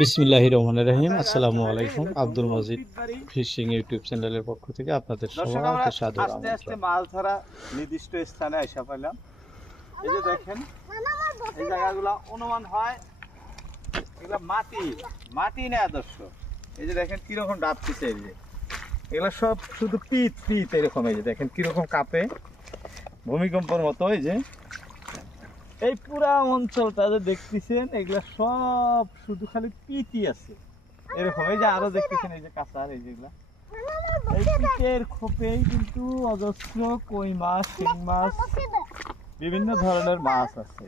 বিসমিল্লাহির রহমানির রহিম। আসসালামু আলাইকুম। আব্দুল মজিদ ফিশিং ইউটিউব চ্যানেলের পক্ষ থেকে আপনাদের দর্শক, আমরা সবাইকে সাদর আস্তে আস্তে আমন্ত্রণ। মাছ ধরা নির্দিষ্ট স্থানে আইসা পেলাম। এই যে দেখেন, এই জায়গাগুলো অনুমান হয় এগুলা মাটি মাটি না দর্শক। এই যে দেখেন কিরকম ডাবতেছে, এই যে এগুলা সব শুধু পিত পিত এরকম। এই যে দেখেন কিরকম কাঁপে, ভূমিকম্পের মতো। এই যে এই পুরা অঞ্চলটা যে দেখতেছেন, এগুলা সব শুধু খালি পিতই আছে এরকম। এই যে আরো দেখতেছেন, এই যে কাঁচার, এই যেগুলা এই পিটের খোপেই কিন্তু অজস্র কই মাছ, শিং মাছ, বিভিন্ন ধরনের মাছ আছে।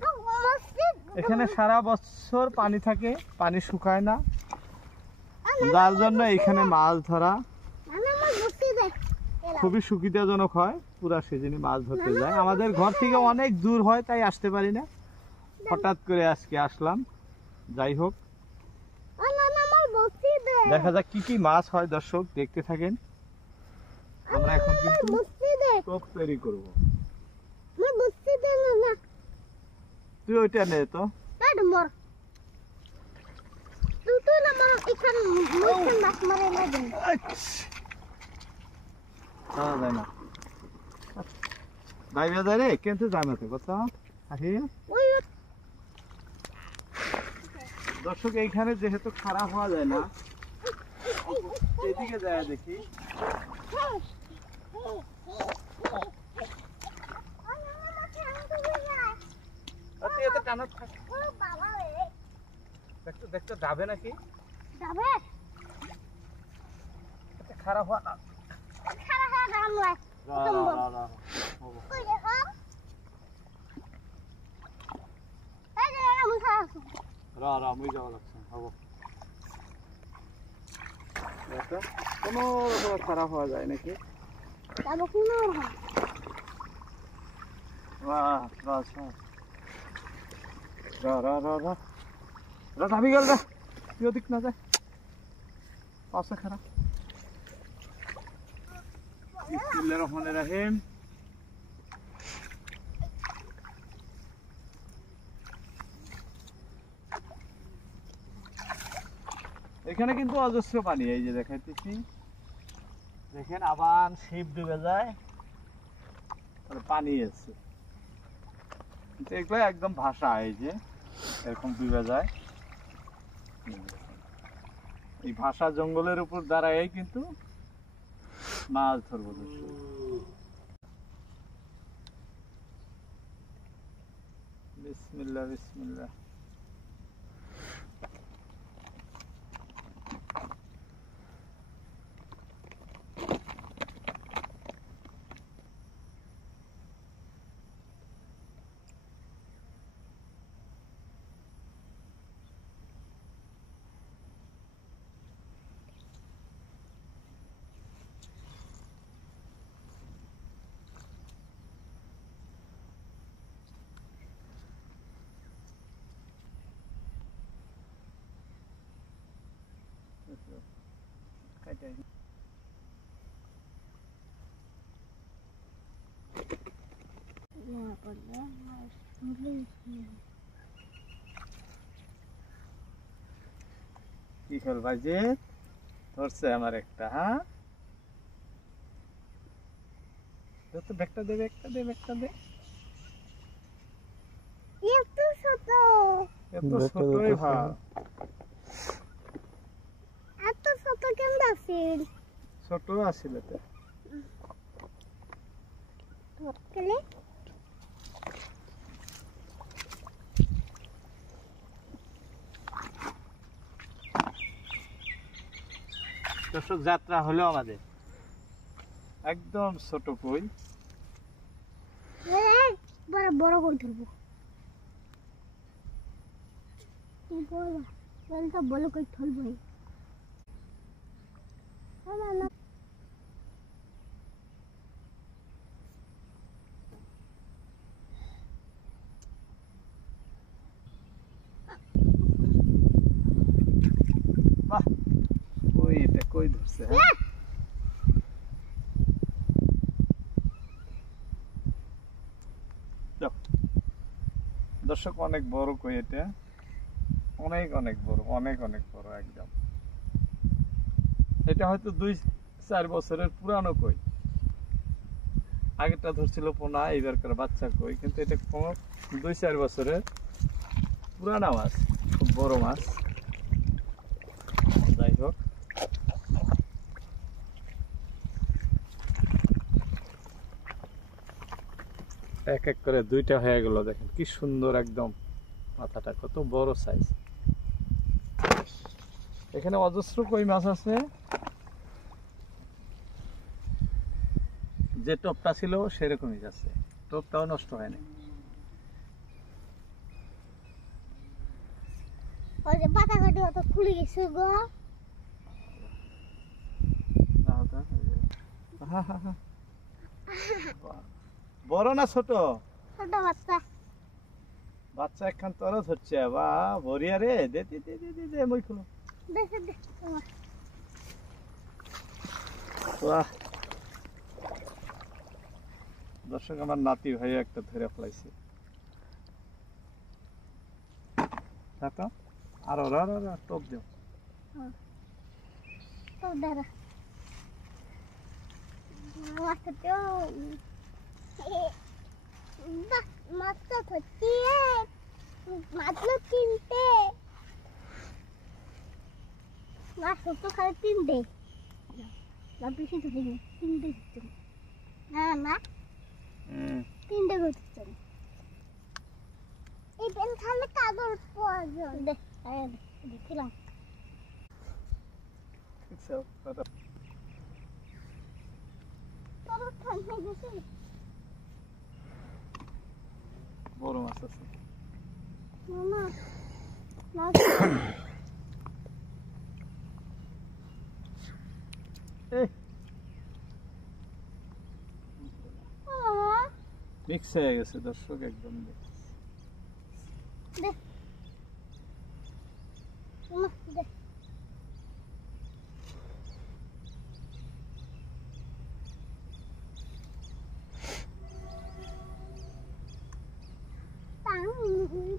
এখানে সারা বছর পানি থাকে, পানি শুকায় না, যার জন্য এখানে মাছ ধরা খুবই সুবিধাজনক হয়। পুরা সিজনে মাছ ধরতে যায়। আমাদের ঘর থেকে অনেক দূর হয়, তাই আসতে পারি না। হঠাৎ করে আজকে আসলাম। যাই হোক, দেখা যাক কি কি মাছ হয়। দর্শক দেখতে থাকেন। আমরা এখন কিন্তু টোপ তৈরি করব। তুই ওইটা নে তো। যায় না ভাই বাজারে কিন্তু জানাতে কথা আহি। দর্শক, এইখানে যেহেতু খারাপ হওয়া যায় না, এদিকে যায় দেখি। দেখতে যাবে নাকি? খারাপ হওয়া না। কোনো খারাপ হওয়া যায় নাকি? যাবি গেল রে, তুই ওদিক না যায়। পাশে খারাপ। বিসমিল্লাহির রহমানির রহিম। এখানে কিন্তু অজস্র পানি। এই যে দেখাইতেছি, দেখেন আবার শিপ ডুবে যায়, পানি আছে। এগুলো একদম ভাষা, এই যে এরকম ডুবে যায়। এই ভাষা জঙ্গলের উপর দাঁড়ায় কিন্তু মাছ ধরবো। বিসমিল্লাহ বিসমিল্লাহ। কি খেল বাজে ধরছে আমার একটা। হ্যাঁ, তো ব্যাগটা দে, ব্যাগটা দে, ব্যাগটা দে। এত ছোটই ভাব। এত ছোট কেমন আছিল? ছোট আছিল তো। কেলে দর্শক, যাত্রা হলো আমাদের। একদম ছোট কই, বড় বড় কই ধরবো। বড় কই ধরবো। বাহ, কই এটা কই ধরছে। হ্যাঁ, দর্শক, অনেক বড় কই এটা। অনেক অনেক বড়, অনেক অনেক বড় একদম। এটা হয়তো 2-4 বছরের পুরানো কই। আগেরটা ধরছিল পোনা, এইবারকার বাচ্চা কই, কিন্তু এটা 2-4 বছরের পুরানা মাছ, খুব বড় মাছ। যাই হোক, এক এক করে 2টা হয়ে গেল। দেখেন কি সুন্দর একদম, মাথাটা কত বড় সাইজ। এখানে অজস্র কই মাছ আছে। যে টপটা ছিল সেরকমই আছে, টপটাও নষ্ট হয়নি। ওই যে পাতা কাটি অত খুলে গেছে গো। বড় না ছোট? ছোট বাচ্চা। বাচ্চা একখান তোর ধরছে, বা ভরিয়া রে, দে দে দে দে দে দে মই খুলো। দেখে দে। বাহ, দর্শক আমার নাতি ভাই একটা ধরে ফেলাইছে। দেখো আরো টপ দেও। তো দাঁড়া। মাছটা তো মাছটা ধরছি, মাছগুলো কিনতে মাছ তো খালি 3টে, না বেশি ধরিনি, 3টে ধরছি। না 3টে ধরছি। এই পেন খালে কাগজ প্রয়োজন। দেখিলাম তোর ঠান্ডা গেছে। বড় মাছ আছে। মামা না এই মামা মিক্স হয়ে গেছে দর্শক একদম। দে মামা দে।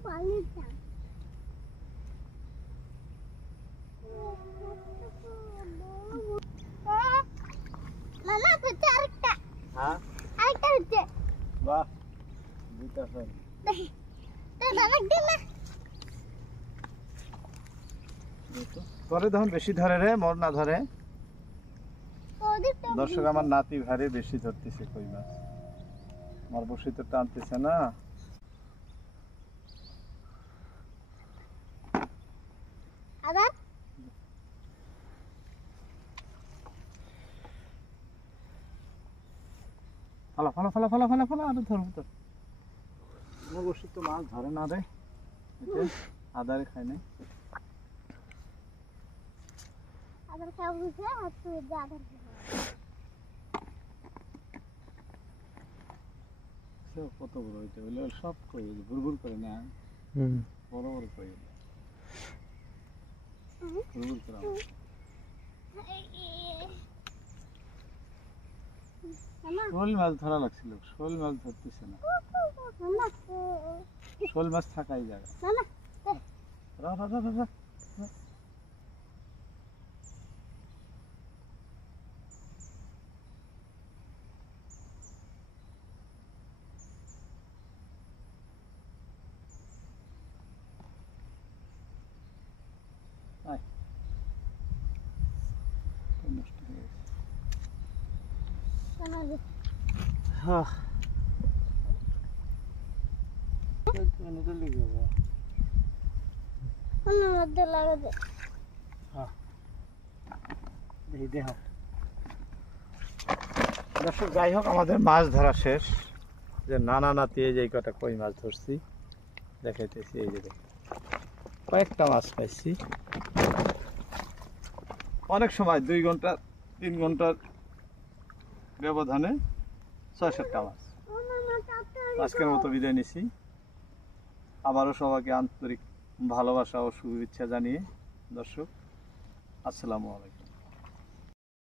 পানি চান মামা হচ্ছে আরেকটা, হ্যাঁ আরেকটা হচ্ছে। বাহ, 2টা ফেল। পরে তখন বেশি ধরে রে, মর না ধরে। দর্শক আমার নাতি ভারে বেশি ধরতেছে কই মাছ, আমার বসি তো টানতেছে না। আবার ফালা ফালা ফালা ফালা ফালা ফালা, আরো ধরবো তো। আমার বসি তো মাছ ধরে না রে, আদারে খায় না। আবার খাওয়া বুঝে আর তুই যা আবার কত বড় হইতে হইলে সব কই ভুরভুর করে না, বড় বড় কই ভুরভুর করে। শোল মাছ ধরা লাগছিল, শোল মাছ ধরতেছে না। শোল মাছ থাকাই জায়গা। রা রা রা রা রা। আয়। নষ্ট হয়ে গেছে। হ্যাঁ। দর্শক যাই হোক, আমাদের মাছ ধরা শেষ। যে নানা নাতি এই যে কটা কই মাছ ধরছি দেখাইতেছি। এই যে কয়েকটা মাছ পাইছি, অনেক সময় 2 ঘন্টা 3 ঘন্টার ব্যবধানে 6-7টা মাছ। আজকের মতো বিদায় নিছি। আবারও সবাইকে আন্তরিক ভালোবাসা ও শুভেচ্ছা জানিয়ে দর্শক আসসালামু আলাইকুম।